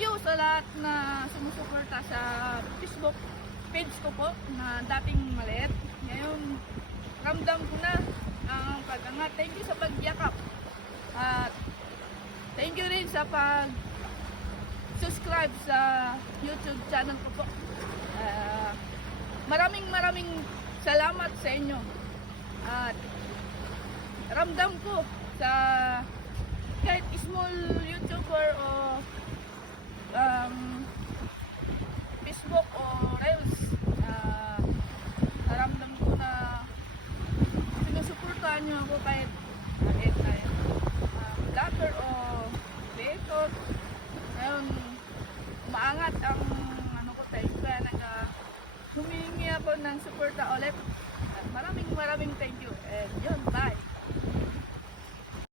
sa lahat na sumusuporta sa Facebook page ko po na dating maliit. Ngayon, ramdam ko na ang pagangat. Thank you sa pagyakap. At thank you rin sa pag subscribe sa YouTube channel ko po. Ah, maraming maraming salamat sa inyo. At ramdam ko sa kahit small YouTuber o Facebook o Reels ah, naramdam ko na sinusuportahan nyo ako kahit kahit na yun, ah, vlogger o creator. Ngayon umaangat ang ano ko tayo kaya nag ah, humihingi ako ng suporta ulit. At maraming